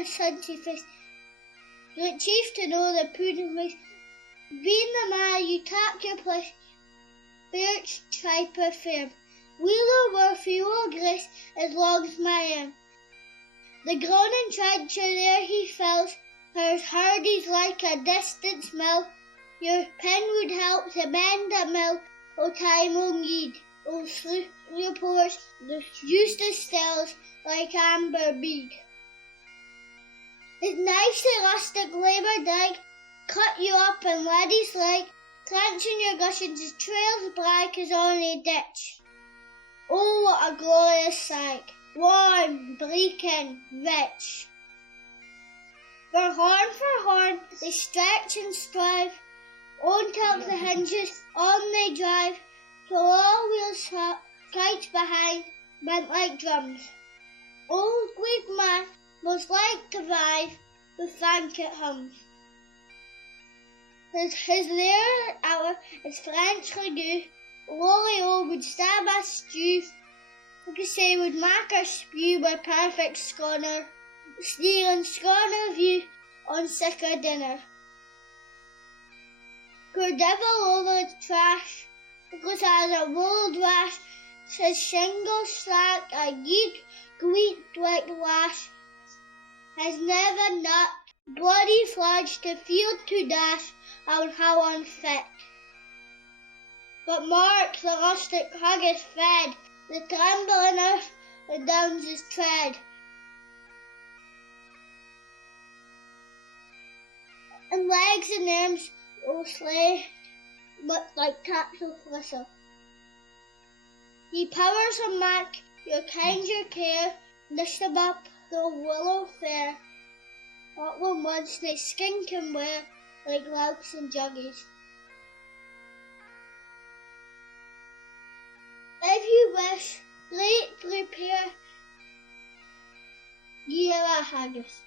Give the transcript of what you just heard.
the sunty face. The chief to know the pudding race. Being the man, you tap your place. Birch, triper, firm. Wheeler were for your grace as long as my aim. The groaning trencher there he fills, hers hardies like a distant smell. Your pen would help to mend a mill, o time o need, o sloop reports, the Eustace stills like amber bead. His knives the rustic labour dig, cut you up in laddies like, trenching your gushes as trails black as on a ditch. Oh, what a glorious sight, warm, bleaking, rich. For horn, they stretch and strive, on till the hinges, on they drive, till all wheels kites behind, bent like drums. Old Greek man most like to vive with banquet hums. His rare hour is French ragout, Lolly would stab a stew, like say would make her spew with perfect scorner, stealing scorner view on sicker dinner. Poor devil over the trash, because as a world rash, his shingle slack a geek gleet like lash, has never nut, bloody flags to field to dash, and how unfit. But mark the rustic Haggis fed, the trembling earth, the downs his tread. And legs and arms will slay, look like taps of bristle. Ye powers of Mac, your kind, your care, lift them up the willow fair, what when once they skink and wear like louts and juggies. If you wish, late prepare ye a haggis.